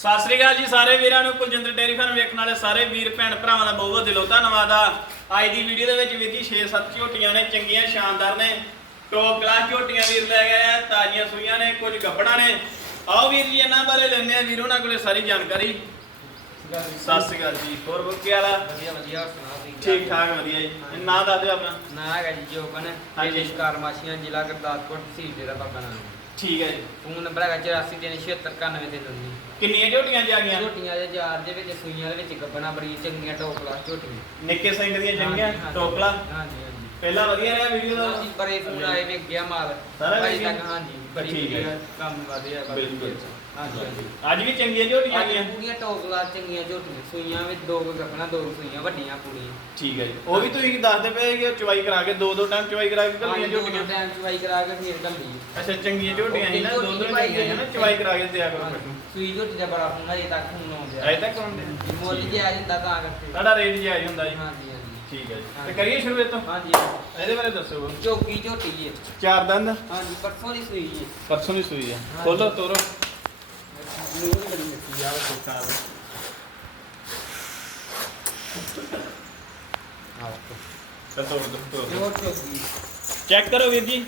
ਸਤਿ ਸ੍ਰੀ ਅਕਾਲ ਜੀ ਸਾਰੇ ਵੀਰਾਂ ਨੂੰ ਕੁਲਜਿੰਦਰ ਡੇਰੀ ਫਾਰਮ ਵੇਖਣ ਵਾਲੇ ਸਾਰੇ ਵੀਰ ਭੈਣ ਭਰਾਵਾਂ ਦਾ ਬਹੁਤ ਬਹੁਤ ਦਿਲੋਂ ਧੰਨਵਾਦ ਆ। ਅੱਜ ਦੀ ਵੀਡੀਓ ਦੇ ਵਿੱਚ ਵੀਰ ਜੀ 6-7 ਝੋਟੀਆਂ ਨੇ ਚੰਗੀਆਂ ਸ਼ਾਨਦਾਰ ਨੇ। ਟੌਪ ਕਲਾਸ ਝੋਟੀਆਂ ਵੀਰ ਲੈ ਗਏ ਆ ਤਾਜ਼ੀਆਂ ਸੂਈਆਂ ਨੇ ਕੁਝ ਗੱਬੜਾਂ ਨੇ। ਆਓ ਵੀਰ ਜੀ ਇਹਨਾਂ ਬਾਰੇ ਲੈਂਦੇ ਆ ਵੀਰੋ ਨਾਲ ਕੋਲੇ ਸਾਰੀ ਜਾਣਕਾਰੀ। ਸਤਿ ਸ੍ਰੀ ਅਕਾਲ ਜੀ ਹੋਰ ਬੁੱਕੇ ਵਾਲਾ ਵਧੀਆ ਵਧੀਆ ਸੁਣਾ ਤੁਸੀਂ। ਠੀਕ ਠਾਕ ਵਧੀਆ ਜੀ। ਨਾਂ ਦੱਸ ਦਿਓ ਆਪਣਾ। ਨਾ ਹੈਗਾ ਜੀ ਜੋਬਨ ਹਾਂਜੀ। ਹਾਂਜੀ ਸ਼ਿਕਾਰ ਮਾਸ਼ੀਆਂ ਜ਼ਿਲ੍ਹਾ ਗੁਰਦਾਸਪੁਰ ਤਹਿਸੀਲ ਡੇਰਾ ਬਾਬਾ ਨਾਨਕ। ਠੀਕ ਹੈ ਜੀ। ਫੋਨ ਨੰਬਰ ਹੈਗਾ 8437796319 ਕਿੰਨੀਆਂ ਝੋਟੀਆਂ ਜਾ ਗਈਆਂ? ਝੋਟੀਆਂ ਦੇ ਜਾਰ ਦੇ ਵਿੱਚ ਸੂਈਆਂ ਦੇ ਵਿੱਚ ਗੱਬਣਾ ਬੜੀ ਚੰਗੀਆਂ ਟੌਪ ਕਲਾਸ ਝੋਟੀਆਂ। ਨਿੱਕੇ ਸਿੰਘ ਦੀਆਂ ਚੰਗੀਆਂ ਹਾਂਜੀ, ਹਾਂਜੀ। ਪਹਿਲਾਂ ਵਧੀਆ ਰਿਹਾ ਵੀਡੀਓ ਦਾ? ਹਾਂਜੀ, ਬੜੇ ਫੋਨ ਆਏ ਵੇ ਗਿਆ ਮਾਲ। ਸਾਰਾ ਅਜੇ ਵਧੀਆ? ਤੱਕ ਹਾਂਜੀ ਬੜੀ ਠੀਕ ਹੈ। ਵਧੀਆ ਕੰਮ ਵਧੀਆ ਬੜੀ ਬਿਲਕੁਲ। ਵਧੀਆ। ਹਾਂਜੀ ਹਾਂਜੀ। ਅੱਜ ਵੀ ਚੰਗੀਆਂ ਝੋਟੀਆਂ ਅੱਜ ਗਈਆਂ ਪੂਰੀਆਂ ਟੌਪ ਕਲਾਸ ਚੰਗੀਆਂ ਝੋਟੀਆਂ ਸੂਈਆਂ ਵਿੱਚ ਦੋ ਕੁ ਗੱਬਣਾ ਦੋ ਕੁ ਸੂਈਆਂ ਵੱਡੀਆਂ ਪੂਰੀਆਂ। ਠੀਕ ਹੈ ਜੀ। ਉਹ ਵੀ ਤੁਸੀਂ ਦੱਸਦੇ ਪਏ ਕਿ ਚਵਾਈ ਕਰਾ ਕੇ ਦੋ ਦੋ ਟਾਈਮ ਚਵਾਈ ਕਰਾ ਕੇ ਘੱਲੀਆਂ ਝੋਟੀਆਂ? ਟਾਈਮ ਚਵਾਈ ਕਰਾ ਕੇ ਫੇਰ ਗੱਲੀ ਅੱਛਾ ਚੰਗੀਆਂ ਝੋਟੀਆਂ ਸੀ ਨਾ ਦੋ ਦੋ ਝੋਟੀ ਚੰਗੀਆਂ ਸੀ ਨਾ ਚਵਾਈ ਕਰਾ ਕੇ ਦਿਆ ਕਰੋ ਮੈਨੂੰ ਸੂਈ ਝੋਟੀ ਦਾ ਬੜਾ ਫੋਨ ਅਜੇ ਤੱਕ ਫੋਨ ਆਉਂਦੇ। ਅਜੇ ਤੱਕ ਆ? ਮੁੱਲ ਜੇ ਆ ਜਾਂਦਾ ਤਾਂ ਕਰਕੇ ਤੁਹਾਡਾ ਰੇਟ ਜਾਇਜ਼ ਹੁੰਦਾ ਜੀ। ਹਾਂਜੀ ਹਾਂਜੀ। ਠੀਕ ਹੈ ਜੀ। ਤੇ ਹਾਂਜੀ। ਕਰੀਏ ਸ਼ੁਰੂ ਇਹ ਤੋਂ ਹਾਂਜੀ। ਇਹਦੇ ਬਾਰੇ ਦੱਸੋ ਝੋਕੀ ਝੋਟੀ ਹੈ ਚਾਰ ਦੰਦ? ਹਾਂਜੀ ਪਰਸੋਂ ਦੀ ਸੂਈ ਹੈ ਪਰਸੋਂ ਦੀ ਸੂਈ ਹੈ। ਹਾਂਜੀ। ਖੋਲੋ ਤੋਰੋ। ਮੂੰਹ ਵੀ ਬੜੀ ਮਿੱਠੀ ਆ ਤੋੜ ਦੋ। ਤੋੜ ਝੋਕੀ ਚੈੱਕ ਕਰੋ ਵੀਰ ਜੀ।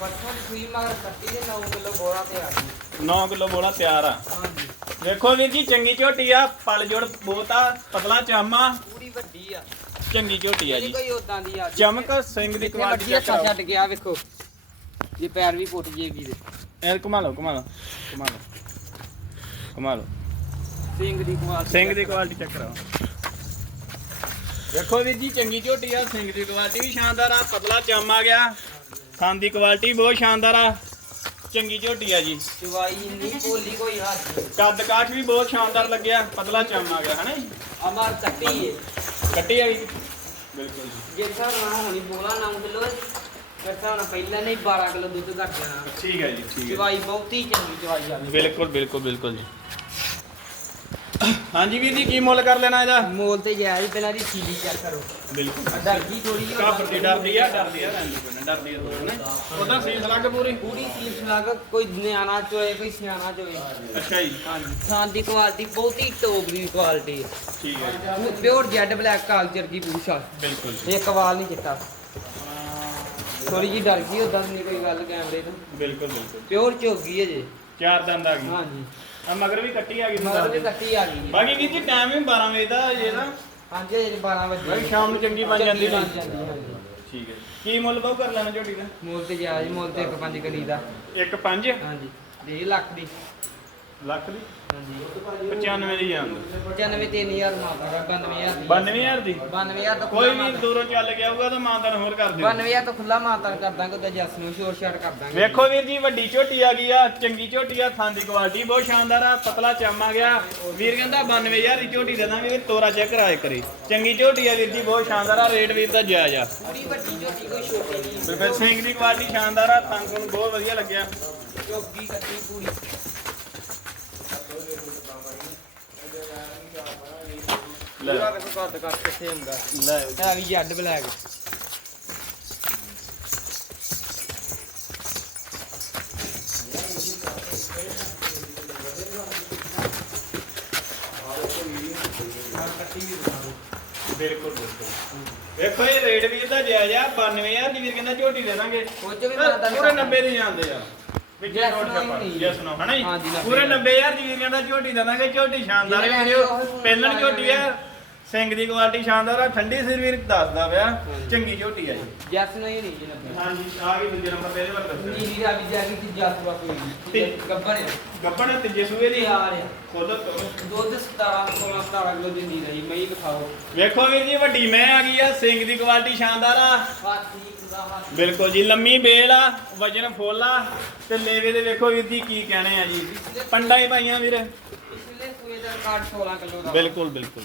ਪਰਸੋਂ ਦੀ ਸੂਈ ਮਗਰ ਕੱਟੀ ਦੇ 9 ਕਿਲੋ ਬੋਰਾ ਤੇ ਆ ਗਈ 9 ਕਿਲੋ ਬੋਲਾ ਤਿਆਰ ਆ। ਹਾਂਜੀ। ਵੇਖੋ ਵੀਰ ਜੀ ਚੰਗੀ ਝੋਟੀ ਆ ਪਲ ਜੋੜ ਬਹੁਤ ਆ ਪਤਲਾ ਚਾਮਾ ਪੂਰੀ ਵੱਡੀ ਆ। ਚੰਗੀ ਝੋਟੀ ਆ ਇਹਦੀ ਜੀ। ਕੋਈ ਉਦਾਂ ਦੀ ਆ ਚਮਕ ਸਿੰਘ ਦੀ ਜਿੱਥੇ ਕੁਆਲਿਟੀ ਵੱਡੀ ਚੈੱਕ ਕਰੋ ਛੱਡ ਗਿਆ ਵੇਖੋ। ਜੇ ਪੈਰ ਵੀ ਪੁੱਟ ਜੇਗੀ ਦੇ ਇਹ ਘੁਮਾ ਲਓ ਘੁਮਾ ਲਓ ਘੁਮਾ ਲਓ ਘੁਮਾ ਲਓ ਸਿੰਘ ਦੀ ਕੁਆਲਿਟੀ ਸਿੰਘ ਦੀ ਕੁਆਲਿਟੀ ਚੈੱਕ ਕਰਾਓ। ਵੇਖੋ ਵੀਰ ਜੀ ਚੰਗੀ ਝੋਟੀ ਆ ਸਿੰਘ ਦੀ ਕੁਆਲਿਟੀ ਵੀ ਸ਼ਾਨਦਾਰ ਆ ਪਤਲਾ ਚਮ ਆ ਗਿਆ। ਖਾਣ ਦੀ ਕੁਆਲਿਟੀ ਬਹੁਤ ਸ਼ਾਨਦਾਰ ਆ। ਚੰਗੀ ਝੋਟੀ ਆ ਜੀ। ਚਵਾਈ ਨਹੀਂ ਬੋਲੀ ਕੋਈ ਹੱਥ ਕੱਦ ਕਾਠ ਵੀ ਬਹੁਤ ਸ਼ਾਨਦਾਰ ਲੱਗਿਆ ਪਤਲਾ ਚਮ ਆ ਗਿਆ ਹਨਾ ਜੀ? ਅਮਰ ਕੱਟੀ ਹੈ। ਕੱਟੀ ਆ ਵੀ ਬਿਲਕੁਲ ਜੀ। ਸਰ ਨਾ ਹੋਣੀ ਬੋਲਾ 9 ਕਿਲੋ ਕਰਤਾ ਨਾ ਪਹਿਲਾਂ ਨਹੀਂ 12 ਕਿਲੋ ਦੁੱਧ ਘੱਟ ਜਾਣਾ। ਠੀਕ ਹੈ ਜੀ ਠੀਕ ਹੈ ਚਵਾਈ ਬਹੁਤੀ ਚੰਗੀ ਚਵਾਈ ਆ। ਬਿਲਕੁਲ ਬਿਲਕੁਲ ਬਿਲਕੁਲ ਜੀ। ਹਾਂਜੀ ਵੀਰ ਜੀ ਕੀ ਮੁੱਲ ਕਰ ਲੈਣਾ ਇਹਦਾ? ਮੋਲ ਤੇ ਗਿਆ ਜੀ ਪਹਿਲਾਂ ਦੀ ਸੀਲੀ ਚੈੱਕ ਕਰੋ। ਬਿਲਕੁਲ। ਡਰਗੀ ਥੋੜੀ ਜਿਹੀ ਕਾਫਰ ਦੀ ਡਰਦੀ ਆ? ਡਰਦੀ ਆ ਰਹਿੰਦੀ ਕੋਈ ਨਾ ਡਰਦੀ ਆ ਥੋੜੀ ਨਾ ਉਹਦਾ ਸੀਸ ਲੱਗ ਪੂਰੀ। ਪੂਰੀ ਸੀਲ ਲੱਗ ਕੋਈ ਨਿਆਣਾ ਚੋਏ ਕੋਈ ਸਿਆਣਾ ਚੋਏ। ਅੱਛਾ ਜੀ। ਹਾਂਜੀ। ਖਾਣ ਦੀ ਕੁਆਲਿਟੀ ਬਹੁਤੀ ਟੋਪ ਦੀ ਕੁਆਲਿਟੀ ਹੈ ਠੀਕ ਹੈ ਜੀ। ਪਿਓਰ ਜੈਡ ਬਲੈਕ ਕਾਲਚਰ ਦੀ ਪੂਛਾ ਬਿਲਕੁਲ ਜੀ। ਇੱਕ ਵਾਲ ਨਹੀਂ ਚਿੱਟਾ ਥੋੜੀ ਜੀ ਡਰ ਗਈ ਉਦਾਂ ਨਹੀਂ ਕੋਈ ਗੱਲ ਕੈਮਰੇ ਤੋਂ। ਬਿਲਕੁਲ ਬਿਲਕੁਲ। ਪਿਓਰ ਝੋਗੀ ਹੈ ਜੇ। ਚਾਰ ਦੰਦ ਆ ਗਈ ਹਾਂਜੀ। ਆ ਮਗਰ ਵੀ ਕੱਟੀ ਆ ਗਈ ਮਗਰ ਵੀ ਕੱਟੀ ਆ ਗਈ। ਬਾਕੀ ਕੀ ਜੀ ਟਾਈਮ ਵੀ 12 ਵਜੇ ਦਾ ਜੇ ਨਾ ਹਾਂਜੀ ਅਜੇ 12 ਵਜੇ। ਬਾਕੀ ਸ਼ਾਮ ਨੂੰ ਚੰਗੀ ਬਣ ਜਾਂਦੀ ਠੀਕ ਹੈ। ਕੀ ਮੁੱਲ ਬਹੁ ਕਰ ਲੈਣਾ ਝੋਟੀ ਦਾ? ਮੋਲ ਤੇ ਜਾ ਜੀ ਮੋਲ ਤੇ ਇੱਕ ਪੰਜ ਕਰੀ ਦਾ। ਇੱਕ 5 ਹਾਂਜੀ 1.5 ਲੱਖ ਦੀ। ਲੱਖ ਦੀ? ਹਾਂਜੀ। 95 ਦੀ ਜਾਂਦਾ। 95 3000 ਮਾਤਾ ਦਾ 92000 ਦੀ। 92000 ਦੀ? 92000 ਤੋਂ ਕੋਈ ਖੁੱਲਾ ਵੀ ਦੂਰੋਂ ਚੱਲ ਕੇ ਆਊਗਾ ਤਾਂ ਮਾਨਦਾਨ ਹੋਰ ਕਰ ਦਿਓ। 92000 ਤੋਂ ਖੁੱਲਾ ਮਾਤਾ ਕਰ ਦਾਂਗੇ ਉਹਦਾ ਜੱਸ ਨੂੰ ਸ਼ੋਰ ਸ਼ਾਟ ਕਰ ਦਾਂਗੇ। ਵੇਖੋ ਵੀਰ ਜੀ ਵੱਡੀ ਝੋਟੀ ਆ ਗਈ ਆ ਚੰਗੀ ਝੋਟੀ ਆ ਥਾਂ ਦੀ ਕੁਆਲਿਟੀ ਬਹੁਤ ਸ਼ਾਨਦਾਰ ਆ ਪਤਲਾ ਚਮ ਆ ਗਿਆ। ਵੀਰ ਕਹਿੰਦਾ 92000 ਦੀ ਝੋਟੀ ਦੇ ਦਾਂਗੇ ਵੀਰ ਤੋਰਾ ਚੈੱਕ ਕਰਾਏ ਕਰੇ। ਚੰਗੀ ਝੋਟੀ ਆ ਵੀਰ ਜੀ ਬਹੁਤ ਸ਼ਾਨਦਾਰ ਆ ਰੇਟ ਵੀਰ ਦਾ ਜਾਇਜ਼ ਆ। ਪੂਰੀ ਵੱਡੀ ਝੋਟੀ ਕੋਈ ਛੋਟੀ ਨਹੀਂ। ਬਿਲਕੁਲ ਸਿੰਘ ਦੀ ਕੁਆਲਿਟੀ ਸ਼ਾਨਦਾਰ ਆ ਥਾਂ ਨੂੰ ਬਹੁਤ ਵਧੀਆ ਲੱਗਿਆ। ਝੋਗੀ ਕੱਟੀ ਪੂਰੀ। ਲੈ। ਪੂਰਾ ਵੇਖੋ ਕੱਦ ਕੱਦ ਕਿੱਥੇ ਹੁੰਦਾ ਲੈ। ਹੈ ਵੀ ਜੱਡ ਬਲੈਕ। ਬਿਲਕੁਲ ਬਿਲਕੁਲ। ਵੇਖੋ ਇਹ ਰੇਟ ਵੀਰ ਦਾ ਜਾਇਜ਼ ਆ 92000 ਦੀ ਵੀਰ ਕਹਿੰਦਾ ਝੋਟੀ ਦੇ ਦਾਂਗੇ। ਉਹ ਚ ਵੀ ਪੂਰੇ 90 ਦੀ ਜਾਂਦੇ ਆ। ਵਿੱਚ Yes, ਰੋਡ no, ਛਾਪਾ ਨਹੀਂ। ਯੈਸ ਨੋ ਹਨਾ ਹਾਂਜੀ, ਜੀ ਨੱਬੇ ਪੂਰੇ 90000 ਦੀ ਵੀਰ ਕਹਿੰਦਾ ਝੋਟੀ ਦੇ ਦਾਂਗੇ ਝੋਟੀ ਸ਼ਾਨਦਾਰ ਲੈਣੀ ਉਹ ਵੀ ਪਹਿਲਣ ਝੋਟੀ ਆ ਸਿੰਘ ਦੀ ਕੁਆਲਿਟੀ ਸ਼ਾਨਦਾਰ ਆ ਠੰਡੀ ਸਿਰ ਵੀਰ ਦੱਸਦਾ ਪਿਆ ਚੰਗੀ ਝੋਟੀ ਆ ਜੀ। ਜੱਸ ਨਹੀਂ ਨਹੀਂ ਜੀ ਨੱਬੇ ਹਾਂਜੀ ਆ ਗਈ ਦੂਜੇ ਨੰਬਰ ਤੇ ਇਹਦੇ ਬਾਰੇ ਦੱਸੋ। ਨੀਲੀ ਦਾ ਵੀ ਜਾ ਕੇ ਕਿ ਜੱਸ ਵਾ ਕੋਈ ਤੇ- ਗੱਬਰ ਹੈ ਗੱਬਣ ਤੀਜੇ ਸੂਏ ਦੀ? ਯਾਰ ਆ। ਖੋਲੋ ਤੋਰੋ ਦੁੱਧ 17 16 17 ਕਿਲੋ ਦਿੰਦੀ ਰਹੀ ਮਈ ਦਿਖਾਓ ਵੇਖੋ ਵੀਰ ਜੀ ਵੱਡੀ ਮੈਂ ਆ ਗਈ ਆ ਸਿੰਘ ਦੀ ਕੁਆਲਿਟੀ ਸ਼ਾਨਦਾਰ ਆ। ਬਿਲਕੁਲ ਜੀ ਲੰਮੀ ਬੇਲ ਆ ਵਜਨ ਫੁੱਲ ਆ। ਤੇ ਲੇਵੇ ਦੇ ਵੇਖੋ ਵੀਰ ਜੀ ਕੀ ਕਹਿਣੇ ਆ ਜੀ। ਪੰਡਾ ਹੀ ਪਾਈਆਂ ਵੀਰ। ਪਿਛਲੇ ਸੂਏ ਦਾ ਕਾਰਡ 16 ਕਿਲੋ ਦਾ। ਬਿਲਕੁਲ ਬਿਲਕੁਲ।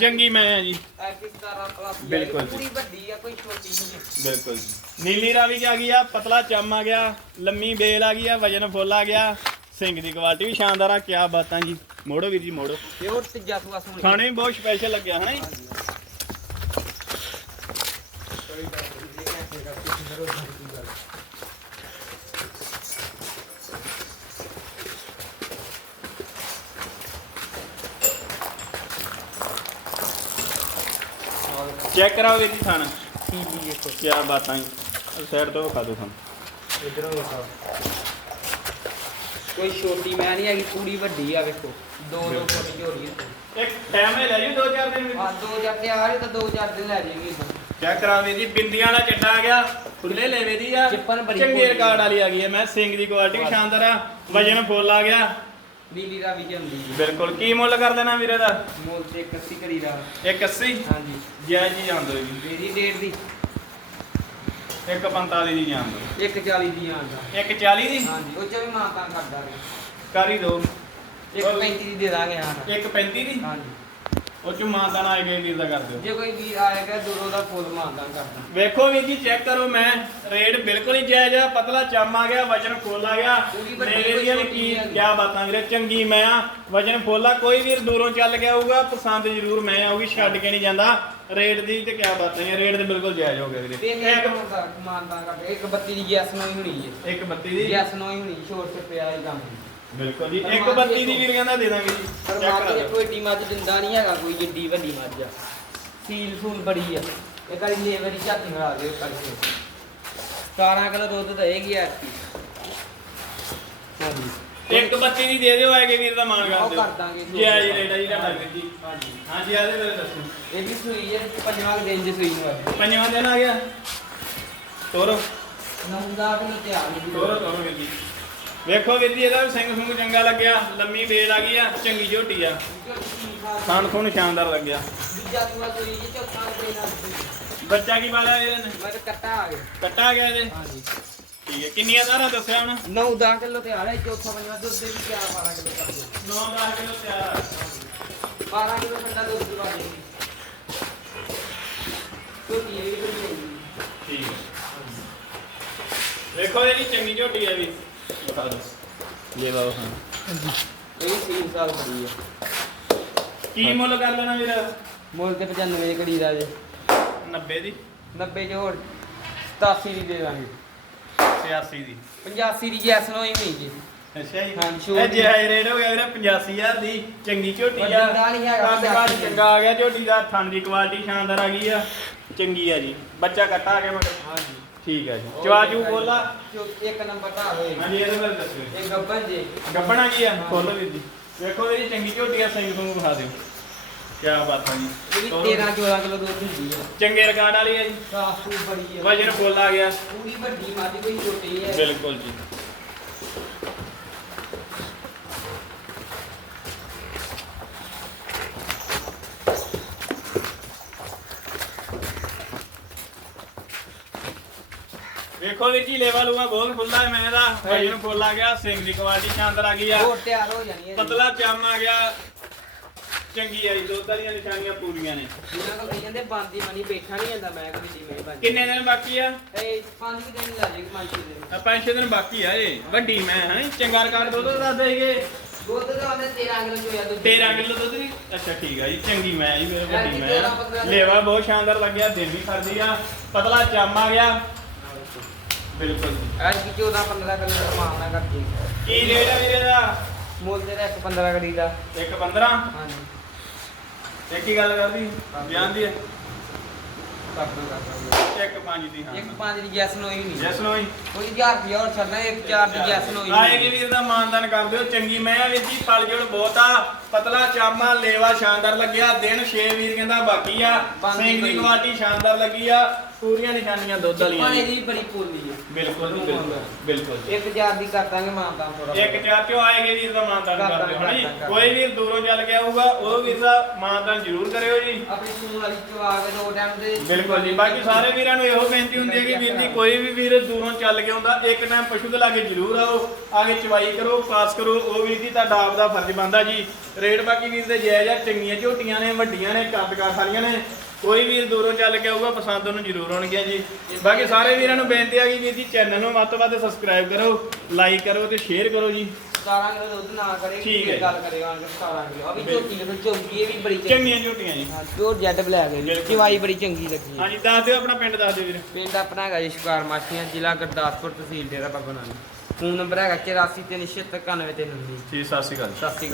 ਚੰਗੀ ਮੈਂ ਆ ਜੀ। ਐਕਿਸ 17 ਪਲੱਸ ਬਿਲਕੁਲ ਜੀ। ਪੂਰੀ ਵੱਡੀ ਆ ਕੋਈ ਛੋਟੀ ਨਹੀਂ ਬਿਲਕੁਲ ਜੀ। ਨੀਲੀ ਰਾਵੀ ਕੀ ਆ ਗਈ ਆ? ਪਤਲਾ ਚਮ ਆ ਗਿਆ ਲੰਮੀ ਬੇਲ ਆ ਗਈ ਆ ਵਜਨ ਫੁੱਲ ਆ ਗਿਆ। ਸਿੰਘ ਦੀ ਕੁਆਲਿਟੀ ਵੀ ਸ਼ਾਨਦਾਰ ਆ ਕਿਆ ਬਾਤਾਂ ਜੀ। ਮੋੜੋ ਵੀਰ ਜੀ ਮੋੜੋ। ਪਿਓਰ ਤੀਜਾ ਸੂਆ ਸੋਣੀ ਖਾਣੇ ਵੀ ਬਹੁਤ ਸਪੈਸ਼ਲ ਲੱਗਿਆ ਹਨਾ ਜੀ? ਚੈੱਕ ਕਰਾਓ ਵੀਰ ਜੀ ਥਣ। ਸੀਲੀ ਦੇਖੋ। ਕੀ ਬਾਤਾਂ ਜੀ। ਸਾਈਡ ਤੋਂ ਵਿਖਾ ਦਿਓ ਥਣ ਇਧਰੋਂ ਵੇਖੋ ਕੋਈ ਛੋਟੀ ਮੈਂ ਨਹੀਂ ਹੈਗੀ ਪੂਰੀ ਵੱਡੀ ਆ ਵੇਖੋ। ਦੋ ਦੋ ਫੁੱਟ ਝੋਲੀ ਇੱਕ ਟਾਈਮ ਲੈ ਜੀ ਦੋ ਚਾਰ ਦਿਨ ਆ ਦੋ ਚਾਰ ਤੇ ਆ ਰਹੀ ਤਾਂ ਦੋ ਚਾਰ ਦਿਨ ਲੈ ਜਾਏਗੀ ਇਦਾਂ ਚੈੱਕ ਕਰਾ ਵੀਰ ਜੀ ਬਿੰਦੀਆਂ ਵਾਲਾ ਚੱਡਾ ਆ ਗਿਆ। ਖੁੱਲੇ ਲੈਵੇ ਦੀ ਆ। ਚਿੱਪਨ ਬੜੀ ਚੰਗੇ ਭੋਲੀ ਰਿਕਾਰਡ ਵਾਲੀ ਆ ਗਈ ਹੈ ਮੈਂ ਸਿੰਘ ਦੀ ਕੁਆਲਿਟੀ ਵੀ ਸ਼ਾਨਦਾਰ ਆ। ਵਜਨ ਫੁੱਲ ਆ ਗਿਆ। ਨੀਲੀ ਦਾ ਵੀ ਜਾਂਦੀ ਜੀ ਬਿਲਕੁਲ। ਕੀ ਮੁੱਲ ਕਰ ਦੇਣਾ ਵੀਰੇ ਦਾ? ਮੋਲ ਤੇ 81 ਕਰੀ ਦਾ। 180 ਹਾਂਜੀ। ਜੈ ਜੀ ਜਾਣ ਦੋ ਜੀ। ਮੇਰੀ ਡੇਟ ਦੀ। 145 ਦੀ ਜਾਣ ਦੋ 140 ਦੀ ਆਂਦਾ 140 ਦੀ? ਹਾਂਜੀ ਉਹ ਚ ਵੀ ਮਾਤਾ ਕਰਦਾ ਰੇ ਕਰ ਹੀ ਦੋ। 135 ਦੀ ਦੇ ਦਾਂਗੇ ਹਾਂ। 135 ਦੀ? ਹਾਂਜੀ। ਉਹ ਚ ਮਾਨਤਾ ਨਾ ਆਏਗਾ ਵੀਰ ਦਾ ਕਰ ਦਿਓ। ਜੇ ਕੋਈ ਵੀਰ ਆਏਗਾ ਦੂਰੋਂ ਦਾ ਫੁੱਲ ਮਾਨਦਾਨ ਕਰਦਾ ਵੇਖੋ ਵੀਰ ਜੀ ਚੈੱਕ ਕਰੋ ਮੈਂ ਰੇਟ ਬਿਲਕੁਲ ਹੀ ਜਾਇਜ਼ ਆ ਪਤਲਾ ਚਮ ਆ ਗਿਆ ਵਜਨ ਫੁੱਲ ਆ ਗਿਆ। ਪੂਰੀ ਵੱਡੀ ਮੇਰੇ ਦੀਆਂ ਵੀ ਛੋਟੀ ਕੀ। ਕਿਆ ਬਾਤਾਂ ਵੀਰੇ ਚੰਗੀ ਮੈਂ ਆ ਵਜਨ ਫੁੱਲ ਆ ਕੋਈ ਵੀਰ ਦੂਰੋਂ ਚੱਲ ਗਿਆ ਹੋਊਗਾ ਪਸੰਦ ਜ਼ਰੂਰ ਮੈਂ ਆਊਗੀ ਛੱਡ ਕੇ ਨਹੀਂ ਜਾਂਦਾ। ਰੇਟ ਦੀ ਤੇ ਕਿਆ ਬਾਤਾਂ ਨੇ ਰੇਟ ਤੇ ਬਿਲਕੁਲ ਜਾਇਜ਼ ਹੋ ਗਿਆ ਵੀਰੇ। ਇੱਕ ਇੱਕ ਮਾਨਦਾਨ ਕਰਦਾ ਇੱਕ ਬੱਤੀ ਦੀ ਗੈਸ ਨੂੰ ਹੀ ਹੋਣੀ ਹੈ ਇੱਕ ਬੱਤੀ ਦੀ? ਗੈਸ ਨੂੰ ਹੀ ਹੋਣੀ ਛੋਟ ਤੇ ਪਿਆ ਹੀ ਕੰਮ ਬਿਲਕੁਲ ਜੀ। ਇੱਕ ਮੱਝ ਬੱਤੀ ਦੀ। ਵੀਰ ਕਹਿੰਦਾ ਦੇ ਦਾਂਗੇ ਜੀ। ਪਰ ਚੈੱਕ ਮੱਝ ਕਰਾ ਦੇਖੋ ਏਡੀ ਮੱਝ ਦਿੰਦਾ ਨਹੀਂ ਹੈਗਾ ਕੋਈ ਏਡੀ ਵੱਡੀ ਮੱਝ ਆ। ਸੀਲ ਸੂਲ ਬੜੀ ਆ। ਇਹ ਕਰੀ ਲੇਵਰ ਦੀ ਝਾਤੀ ਖੜਾ ਦੇ ਕਰਕੇ 17 ਕਿਲੋ ਦੁੱਧ ਦੇਗੀ ਯਾਰ ਹਾਂਜੀ। ਇੱਕ ਬੱਤੀ ਦੀ ਦੇ ਦਿਓ ਆਏਗੇ ਵੀਰ ਦਾ ਮਾਨ ਕਰ ਉਹ ਦਿਓ। ਕਰ ਦਾਂਗੇ ਜੀ ਆ ਜੀ ਆ ਜੀ ਤੁਹਾਡਾ ਵੀਰ ਜੀ। ਹਾਂਜੀ। ਹਾਂਜੀ ਆਦੇ ਬਾਰੇ ਦੱਸੋ। ਇਹ ਵੀ ਸੂਈ ਹੈ ਪੰਜਵਾਂ ਕੁ ਦਿਨ ਸੂਈ ਨੂੰ ਆ ਪੰਜਵਾਂ ਦਿਨ ਆ ਗਿਆ। ਤੋਰੋ। ਨੌਂਦਾ ਕਿਲੋ ਤਿਆਰ ਨਹੀਂ ਤੋਰੋ ਤੋਰੋ ਵੀਰ ਜੀ। ਵੇਖੋ ਵੀਰ ਜੀ ਇਹਦਾ ਵੀ ਸਿੰਘ ਸੁੰਗ ਚੰਗਾ ਲੱਗਿਆ ਲੰਮੀ ਵੇਲ ਆ ਗਈ ਆ ਚੰਗੀ ਝੋਟੀ ਆ। ਖਾਣ ਖੂਨ ਸ਼ਾਨਦਾਰ ਲੱਗਿਆ। ਦੂਜਾ ਜੀ ਚੌਥਾ ਆ ਬੱਚਾ ਕੀ ਪਾਲਿਆ ਇਹਦੇ ਨੇ? ਮੈਂ ਤਾਂ ਕੱਟਾ ਆ ਗਿਆ। ਕੱਟਾ ਗਿਆ ਇਹਦੇ? ਹਾਂਜੀ। ਠੀਕ ਹੈ ਕਿੰਨੀਆਂ ਦਾਰਾਂ ਦੱਸਿਆ ਹੁਣ 9-10 ਕਿਲੋ ਤਿਆਰ ਹੈ ਚੌਥਾ ਪੰਜਵਾਂ ਦੁੱਧ ਦੇ ਵੀ ਤਿਆਰ 12 ਕਿਲੋ ਕਰ ਦਿਓ। 9-10 ਕਿਲੋ ਤਿਆਰ ਆ। 12 ਕਿਲੋ ਠੰਡਾ ਦੁੱਧ ਦਵਾ ਦੇ ਕੋਈ ਇਹ ਵੀ ਠੀਕ ਹੈ। ਵੇਖੋ ਇਹਦੀ ਚੰਗੀ ਝੋਟੀ ਆ ਵੀ। ਲੈ ਬਾਬਾ ਹਾਂ ਇਹ ਵੀ ਸੂਈ ਸਾਲ ਬੜੀ ਹੈ ਕੀ ਮੁੱਲ ਕਰ ਲੈਣਾ ਵੀਰ? ਮੁੱਲ ਤੇ 95 ਕੜੀ ਦਾ ਜੇ। 90 ਦੀ? 90 ਚ ਹੋਰ 87 ਦੀ ਦੇ ਦਾਂਗੇ। 86 ਦੀ। 85 ਦੀ ਗੈਸ ਨੂੰ ਹੀ ਹੋਈ ਜੀ ਅੱਛਾ ਜੀ। ਹਾਂ, ਛੋਟੀ। ਇਹ ਜਾਇਜ਼ ਰੇਟ ਹੋ ਗਿਆ ਵੀਰੇ 85000 ਦੀ। ਚੰਗੀ ਝੋਟੀ ਆ। ਵੱਡਾ ਨਹੀਂ ਹੈਗਾ, ਕੱਦ ਕਾਠ 85 ਚੰਗਾ ਆ ਗਿਆ ਝੋਟੀ ਦਾ। ਥਣ ਦੀ ਕੁਆਲਿਟੀ ਸ਼ਾਨਦਾਰ ਆ ਗਈ ਆ। ਚੰਗੀ ਆ ਜੀ। ਬੱਚਾ ਕੱਟਾ ਆ ਗਿਆ ਮਗਰ ਹਾਂਜੀ। ਠੀਕ ਆ ਜੀ। ਚਵਾਜੂ ਬੋਲਾ ਚੋ- ਇੱਕ ਨੰਬਰ ਦਾ ਹੋਏ ਹਾਂਜੀ ਇਹਦੇ ਬਾਰੇ ਦੱਸਿਓ ਇਹ ਗੱਬਨ ਜੇ। ਗੱਬਣਾ ਕੀ ਆ? ਹਾਂ। ਖੋਲੋ ਵੀਰ ਜੀ। ਵੇਖੋ ਇਹਦੀ ਚੰਗੀ ਝੋਟੀ ਆ ਸਿੰਘ ਨੂੰ ਵਿਖਾ ਦਿਓ। ਕੀ ਬਾਤ ਆ ਜੀ। ਇਹ ਵੀ ਤੋਰੋ। 13 14 ਕਿਲੋ ਦੁੱਧ ਹੁੰਦੀ ਹੈ ਚੰਗੇ ਰਿਕਾਰਡ ਵਾਲੀ ਆ ਜੀ। ਸਾਫ਼ ਸੂ ਬੜੀ ਹੈ ਵਜਨ ਫੁੱਲ ਆ ਗਿਆ। ਪੂਰੀ ਵੱਡੀ ਮਾਦੀ ਕੋਈ ਛੋਟੀ ਹੈ ਬਿਲਕੁਲ ਜੀ। ਵੇਖੋ ਵੀਰ ਜੀ ਲੇਵਾ ਲੂਆ ਬਹੁਤ ਖੁੱਲਾ ਹੈ ਮੈਂ ਇਹਦਾ ਵਜਨ ਫੁੱਲ ਆ ਗਿਆ ਸਿੰਘ ਦੀ ਕੁਆਲਿਟੀ ਸ਼ਾਨਦਾਰ ਆ ਗਈ ਆ। ਹੋਰ ਤਿਆਰ ਹੋ ਜਾਣੀ ਹੈ ਪਤਲਾ ਚਮ ਆ ਗਿਆ। ਚੰਗੀ ਆਈ ਦੋ ਵਾਲੀਆਂ ਨਿਸ਼ਾਨੀਆਂ ਪੂਰੀਆਂ ਨੇ। ਇਹਨਾਂ ਕੋਲ ਕਹੀ ਜਾਂਦੇ ਬੰਦੀ ਮਨੀ ਬੈਠਾ ਨਹੀਂ ਜਾਂਦਾ ਮੈਂ ਕੋਈ ਦੀ ਮੈਂ ਬੰਦੀ ਕਿੰਨੇ ਦਿਨ ਬਾਕੀ ਆ? ਇਹ ਪੰਜ ਕੁ ਦਿਨ ਲੱਗ ਜਾਏਗਾ ਪੰਜ ਛੇ ਦਿਨ। ਆ ਪੰਜ ਛੇ ਦਿਨ ਬਾਕੀ ਆ ਇਹ। ਵੱਡੀ ਮੈਂ ਹੈ? ਚੰਗਾ ਰਿਕਾਰਡ ਦੋ ਦੋ ਦੱਸ ਦੇਗੇ ਦੁੱਧ ਦਾ ਆਉਂਦੇ 13 ਕਿਲੋ ਚੋਇਆ ਦੁੱਧ। 13 ਕਿਲੋ ਦੁੱਧ ਦੀ ਅੱਛਾ ਠੀਕ ਆ ਜੀ ਚੰਗੀ ਮੈਂ ਜੀ ਮੇਰੇ ਵੱਡੀ ਮੈਂ। ਆ। 13 15 ਲੇਵਾ ਬਹੁਤ ਸ਼ਾਨਦਾਰ ਲੱਗਿਆ ਦਿਨ ਵੀ ਖੜਦੀ ਆ। ਪਤਲਾ ਚਮ ਆ ਗਿਆ। ਬਿਲਕੁਲ। ਅੱਜ ਕੀ 14 15 ਕਿਲੋ ਦਾ ਮਾਮਲਾ ਕਰਦੀ ਕੀ ਰੇਟ ਆ ਵੀਰੇ ਦਾ? ਮੁੱਲ ਤੇ ਇੱਕ 15 ਕੜੀ ਦਾ। 1.15 ਹਾਂਜੀ। ਇੱਕ ਹੀ ਗੱਲ ਕਰਦੀ ਬਿਆਨ ਦੀ? ਹੈ ਕਰ ਦੋ ਕਰ ਦੋ। ਇੱਕ ਪੰਜ ਦੀ ਹਾਂ। ਇੱਕ ਪੰਜ ਦੀ ਗੈਸ ਨੂੰ ਹੀ ਨਹੀਂ। ਜੈਸ ਨੋ ਹੀ। ਕੋਈ 1000 ਰੁਪਇਆ ਹੋਰ ਛੱਡਣਾ ਇੱਕ ਚਾਰ ਦੀ ਗੈਸ ਨੂੰ ਹੀ ਆਏਗੀ ਵੀਰ ਦਾ ਮਾਨਦਾਨ ਕਰ ਦਿਓ। ਚੰਗੀ ਮੈਂ ਵੀਰ ਜੀ ਪਲ ਜੋੜ ਬਹੁਤ ਆ। ਪਤਲਾ ਚਾਮਾ ਲੇਵਾ ਸ਼ਾਨਦਾਰ ਲੱਗਿਆ ਦਿਨ 6 ਵੀਰ ਕਹਿੰਦਾ ਬਾਕੀ ਆ। ਸਿੰਘ ਦੀ। ਕੁਆਲਿਟੀ ਸ਼ਾਨਦਾਰ ਲੱਗੀ ਆ। ਪੂਰੀਆਂ ਨਿਸ਼ਾਨੀਆਂ ਦੁੱਧ ਵਾਲੀਆਂ ਪਾਣੀ ਜੀ। ਬੜੀ ਪੋਲੀ ਹੈ ਬਿਲਕੁਲ ਜੀ, ਬਿਲਕੁਲ ਬਿਲਕੁਲ ਜੀ। ਇੱਕ ਚਾਰ ਦੀ ਕਰ ਦਾਂਗੇ ਮਾਮਲਾ ਥੋੜਾ ਇੱਕ ਚਾਰ ਚੋਂ ਆਏਗੇ ਵੀਰ ਦਾ ਮਾਨਦਾਨ ਕਰ ਕਰ ਦਿਓ ਹਨਾ ਜੀ ਕੋਈ ਵੀਰ ਦੂਰੋਂ ਚੱਲ ਗਿਆ ਹੋਊਗਾ ਉਹ ਵੀਰ ਦਾ ਮਾਨਦਾਨ ਜ਼ਰੂਰ ਕਰਿਓ ਜੀ। ਆਪਣੀ ਸੂਣ ਵਾਲੀ ਚਵਾ ਕੇ ਦੋ ਟਾਈਮ ਦੇ ਬਿਲਕੁਲ ਜੀ। ਬਾਕੀ ਸਾਰੇ ਵੀਰਾਂ ਨੂੰ ਇਹੋ ਬੇਨਤੀ ਹੁੰਦੀ ਹੈ ਕਿ ਵੀਰ ਦੀ ਕੋਈ ਵੀ ਵੀਰ ਦੂਰੋਂ ਚੱਲ ਕੇ ਆਉਂਦਾ ਇੱਕ ਟਾਈਮ ਪਸ਼ੂ ਦੇ ਲਾਗੇ ਜ਼ਰੂਰ ਆਓ। ਆਗੇ ਚਵਾਈ ਕਰੋ ਪਾਸ ਕਰੋ। ਉਹ ਵੀਰ ਦੀ ਤੁਹਾਡਾ ਆਪ ਦਾ ਫਰਜ਼ ਬਣਦਾ ਜੀ। ਰੇਟ ਬਾਕੀ ਵੀਰ ਦੇ ਜਾਇਜ਼ ਆ ਚੰਗੀਆਂ ਝੋਟੀਆਂ ਨੇ ਵੱਡੀਆਂ ਨੇ ਕੱਦਕਾਰ ਸਾਰੀਆਂ ਨੇ। ਕੋਈ ਵੀਰ ਦੂਰੋਂ ਚੱਲ ਕੇ ਆਊਗਾ ਪਸੰਦ ਉਹਨੂੰ ਜ਼ਰੂਰ ਆਉਣਗੀਆਂ ਜੀ। ਬਾਕੀ ਸਾਰੇ ਵੀਰਾਂ ਨੂੰ ਬੇਨਤੀ ਆ ਕਿ ਵੀਰ ਜੀ ਚੈਨਲ ਨੂੰ ਵੱਧ ਤੋਂ ਵੱਧ ਸਬਸਕ੍ਰਾਈਬ ਕਰੋ ਲਾਈਕ ਕਰੋ ਤੇ ਸ਼ੇਅਰ ਕਰੋ ਜੀ। 17 ਕਿਲੋ ਦੁੱਧ ਨਾ ਕਰੇ ਠੀਕ ਹੈ। ਗੱਲ ਕਰੇਗਾ ਅੰਕਲ 17 ਕਿਲੋ। ਅਭੀ ਬਿਲਕੁਲ। ਝੋਟੀ ਨੇ ਝੋਟੀ ਇਹ ਵੀ ਬੜੀ ਚੰਗੀ। ਚੰਗੀਆਂ ਝੋਟੀਆਂ ਜੀ। ਹਾਂ ਪਿਓਰ ਜੈਡ ਬਲੈਕ ਹੈ ਬਿਲਕੁਲ। ਚਵਾਈ ਬੜੀ ਚੰਗੀ ਲੱਗੀ ਹੈ। ਹਾਂਜੀ ਦੱਸ ਦਿਓ ਆਪਣਾ ਪਿੰਡ ਦੱਸ ਦਿਓ ਵੀਰ। ਪਿੰਡ ਆਪਣਾ ਹੈਗਾ ਜੀ ਸ਼ਿਕਾਰ ਮਾਛੀਆਂ ਜ਼ਿਲ੍ਹਾ ਗੁਰਦਾਸਪੁਰ ਤਹਿਸੀਲ ਡੇਰਾ ਬਾਬਾ ਨਾਨਕ। ਫੋਨ ਨੰਬਰ ਹੈਗਾ 84 376 91 319 ਜੀ ਸਤਿ ਸ਼੍ਰੀ ਅਕਾਲ। ਸਤਿ ਸ਼੍ਰੀ ਅਕਾਲ।